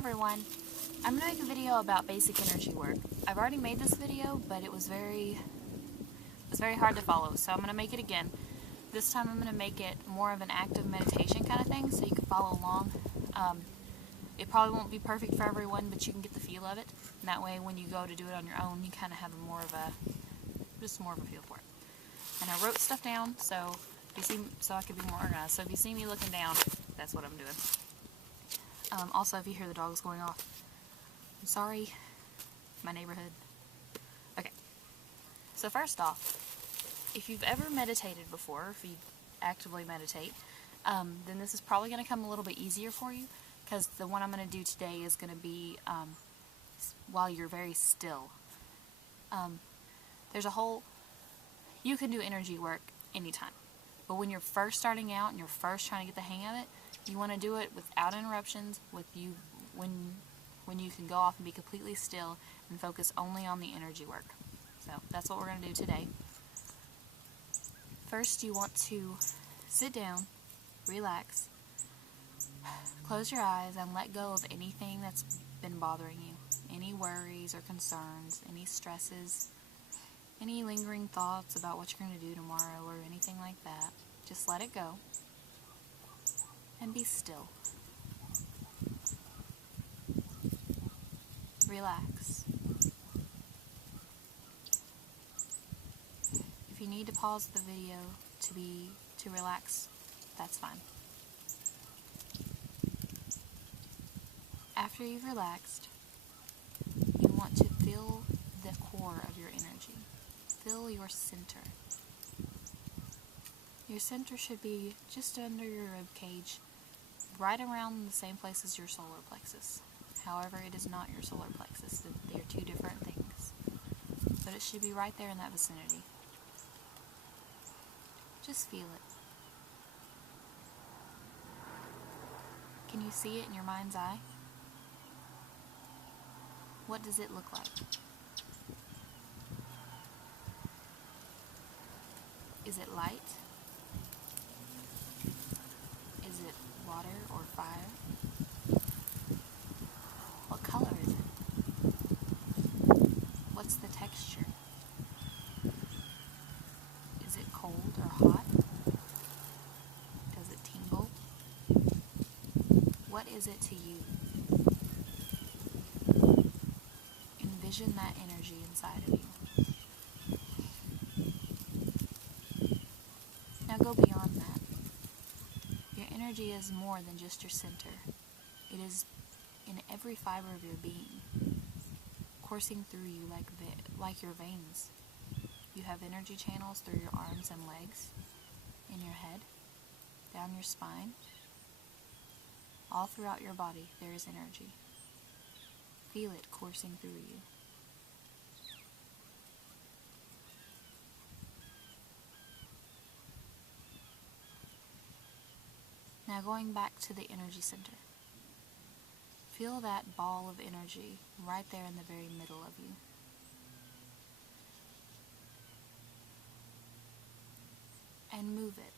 everyone, I'm going to make a video about basic energy work. I've already made this video, but it was very hard to follow, so I'm going to make it again. This time I'm going to make it more of an active meditation kind of thing, so you can follow along. It probably won't be perfect for everyone, but you can get the feel of it. And that way when you go to do it on your own, you kind of have more of a feel for it. And I wrote stuff down so I could be more organized. So if you see me looking down, that's what I'm doing. Also, if you hear the dogs going off, I'm sorry, my neighborhood. Okay, so first off, if you've ever meditated before, if you actively meditate, then this is probably going to come a little bit easier for you, because the one I'm going to do today is going to be while you're very still. You can do energy work anytime, but when you're first starting out and you're first trying to get the hang of it, you want to do it without interruptions, when you can go off and be completely still and focus only on the energy work. So that's what we're going to do today. First, you want to sit down, relax, close your eyes, and let go of anything that's been bothering you. Any worries or concerns, any stresses, any lingering thoughts about what you're going to do tomorrow or anything like that. Just let it go and be still. Relax. If you need to pause the video to relax, that's fine. After you've relaxed, you want to feel the core of your energy. Feel your center. Your center should be just under your rib cage, right around the same place as your solar plexus. However, it is not your solar plexus. They're two different things. But it should be right there in that vicinity. Just feel it. Can you see it in your mind's eye? What does it look like? Is it light? Is it water or fire? What color is it? What's the texture? Is it cold or hot? Does it tingle? What is it to you? Envision that energy inside of you. Now go beyond that. Your energy is more than just your center. It is in every fiber of your being, coursing through you like your veins. You have energy channels through your arms and legs, in your head, down your spine. All throughout your body there is energy. Feel it coursing through you. Now going back to the energy center. Feel that ball of energy right there in the very middle of you. And move it.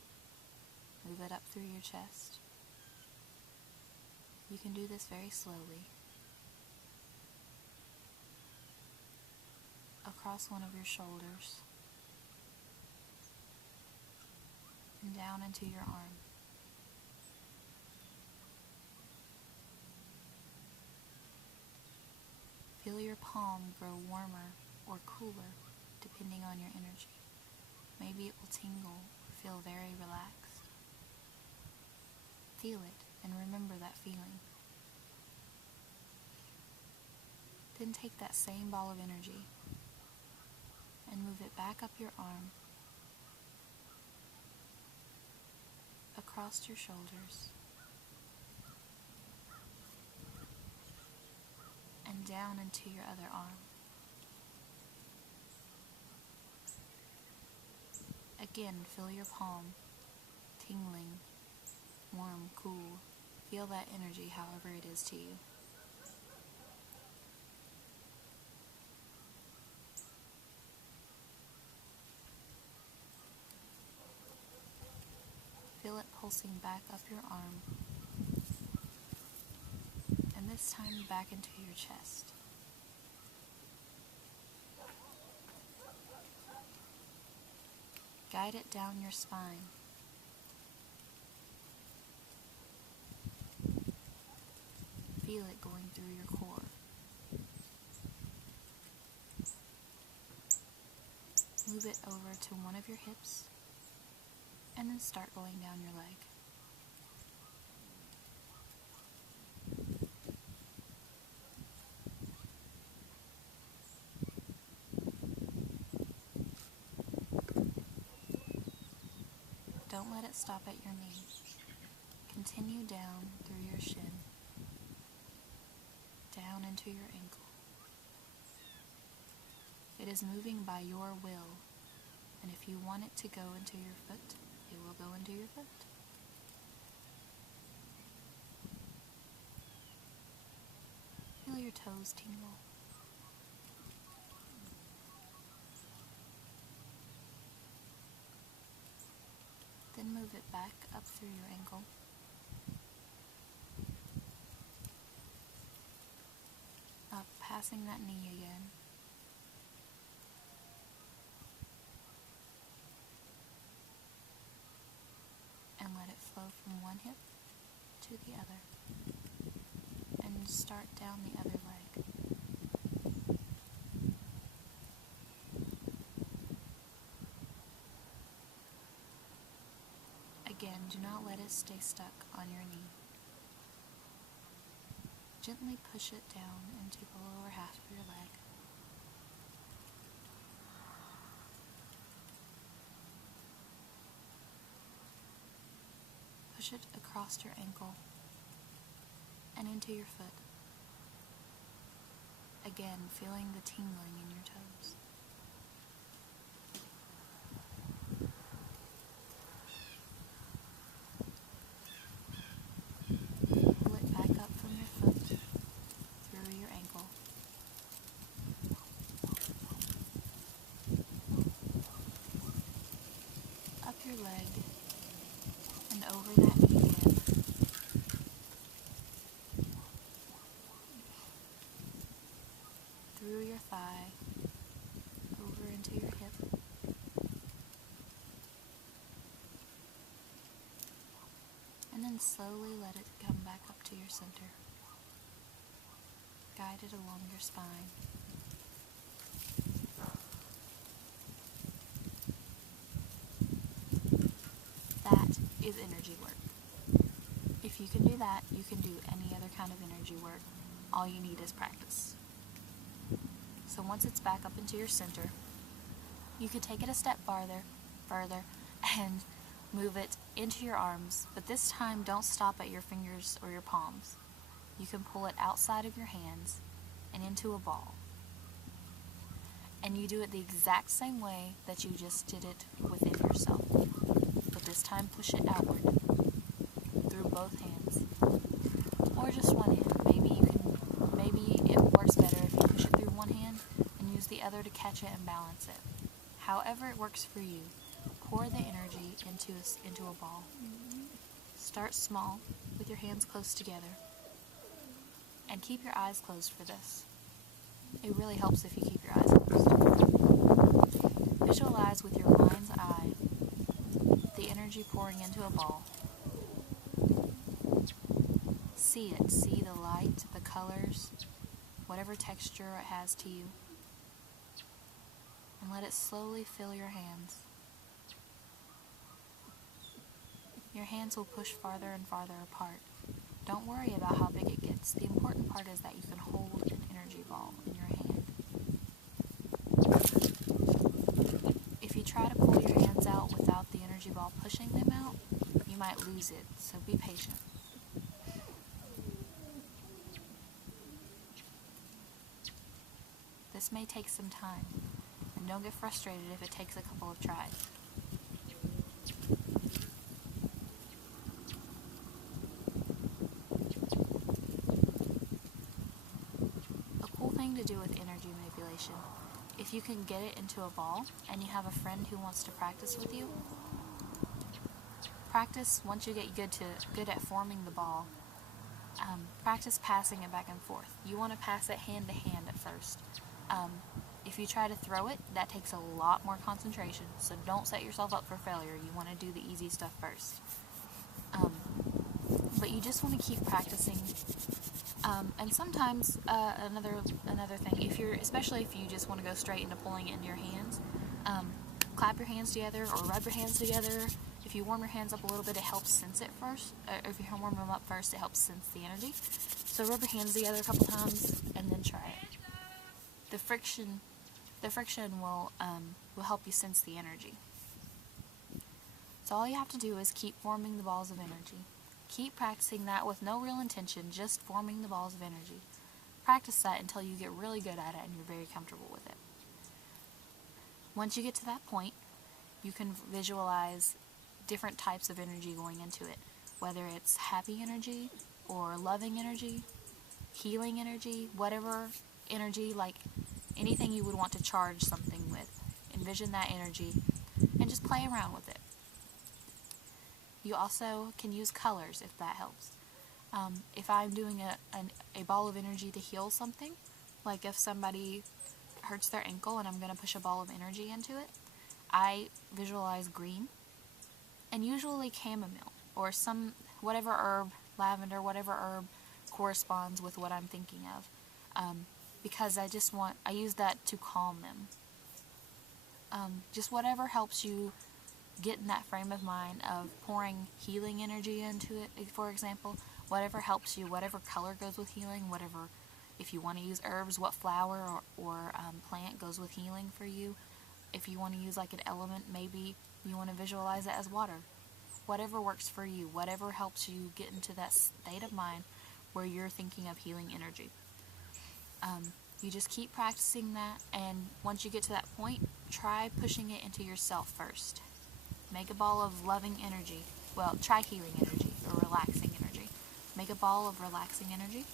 Move it up through your chest. You can do this very slowly. Across one of your shoulders. And down into your arm. Feel your palm grow warmer or cooler depending on your energy. Maybe it will tingle or feel very relaxed. Feel it and remember that feeling. Then take that same ball of energy and move it back up your arm, across your shoulders, and down into your other arm. Again, feel your palm tingling, warm, cool. Feel that energy however it is to you. Feel it pulsing back up your arm. And this time and back into your chest. Guide it down your spine. Feel it going through your core. Move it over to one of your hips, and then start going down your leg. Don't let it stop at your knee. Continue down through your shin, down into your ankle. It is moving by your will, and if you want it to go into your foot, it will go into your foot. Feel your toes tingle. Then move it back up through your ankle. Up, passing that knee again. And let it flow from one hip to the other. And start down the other leg. Again, do not let it stay stuck on your knee. Gently push it down into the lower half of your leg. Push it across your ankle and into your foot. Again, feeling the tingling in your toes. Pull it back up from your foot through your ankle. Up your leg and over that knee again. Through your thigh, over into your hip. And then slowly let it come back up to your center. Guide it along your spine. That is energy work. If you can do that, you can do any other kind of energy work. All you need is practice. So once it's back up into your center, you could take it a step further, and move it into your arms, but this time don't stop at your fingers or your palms. You can pull it outside of your hands and into a ball. And you do it the exact same way that you just did it within yourself. But this time push it outward through both hands. Or just one hand. Maybe it works better if you push it through one hand and use the other to catch it and balance it. However it works for you, pour the energy into a ball. Start small with your hands close together. And keep your eyes closed for this. It really helps if you keep your eyes closed. Visualize with your mind's eye the energy pouring into a ball. See it. See the light, the colors, whatever texture it has to you. And let it slowly fill your hands. Your hands will push farther and farther apart. Don't worry about how big it gets. The important part is that you can hold an energy ball in your hand. If you try to pull your hands out without the energy ball pushing them out, you might lose it, so be patient. This may take some time, and don't get frustrated if it takes a couple of tries. To do with energy manipulation. If you can get it into a ball and you have a friend who wants to practice with you, practice once you get good at forming the ball. practice passing it back and forth. You want to pass it hand to hand at first. If you try to throw it, that takes a lot more concentration, so don't set yourself up for failure. You want to do the easy stuff first. But you just want to keep practicing. And sometimes another thing, especially if you just want to go straight into pulling it into your hands, clap your hands together or rub your hands together. If you warm your hands up a little bit, it helps sense it first. Or if you warm them up first, it helps sense the energy. So rub your hands together a couple times and then try it. The friction will help you sense the energy. So all you have to do is keep forming the balls of energy. Keep practicing that with no real intention, just forming the balls of energy. Practice that until you get really good at it and you're very comfortable with it. Once you get to that point, you can visualize different types of energy going into it, whether it's happy energy or loving energy, healing energy, whatever energy, like anything you would want to charge something with. Envision that energy and just play around with it. You also can use colors if that helps. If I'm doing a ball of energy to heal something, like if somebody hurts their ankle and I'm going to push a ball of energy into it, I visualize green and usually chamomile or whatever herb, lavender, whatever herb corresponds with what I'm thinking of, because I use that to calm them. Just whatever helps you get in that frame of mind of pouring healing energy into it, for example. Whatever helps you, whatever color goes with healing, whatever, if you want to use herbs, what flower or plant goes with healing for you. If you want to use like an element, maybe you want to visualize it as water. Whatever works for you, whatever helps you get into that state of mind where you're thinking of healing energy. You just keep practicing that, and once you get to that point, try pushing it into yourself first. Make a ball of loving energy. Well, try healing energy or relaxing energy. Make a ball of relaxing energy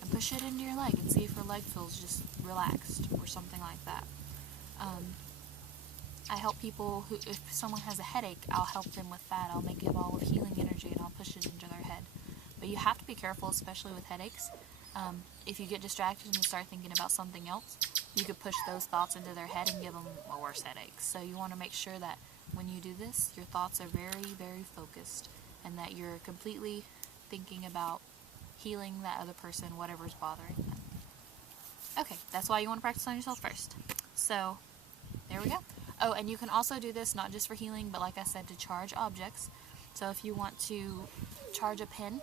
and push it into your leg and see if your leg feels just relaxed or something like that. I help people if someone has a headache, I'll help them with that. I'll make a ball of healing energy and I'll push it into their head. But you have to be careful, especially with headaches. If you get distracted and start thinking about something else, you could push those thoughts into their head and give them a worse headache. So you want to make sure that when you do this, your thoughts are very, very focused and that you're completely thinking about healing that other person, whatever's bothering them. Okay, that's why you want to practice on yourself first. So, there we go. Oh, and you can also do this not just for healing, but like I said, to charge objects. So if you want to charge a pen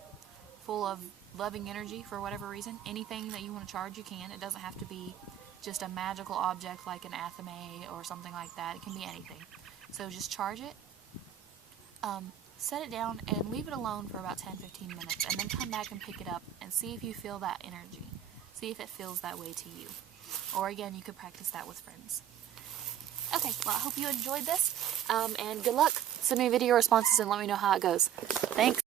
full of loving energy for whatever reason, anything that you want to charge, you can. It doesn't have to be just a magical object like an ahem or something like that. It can be anything. So just charge it, set it down, and leave it alone for about 10-15 minutes, and then come back and pick it up and see if you feel that energy. See if it feels that way to you. Or again, you could practice that with friends. Okay, well, I hope you enjoyed this, and good luck. Send me video responses and let me know how it goes. Thanks.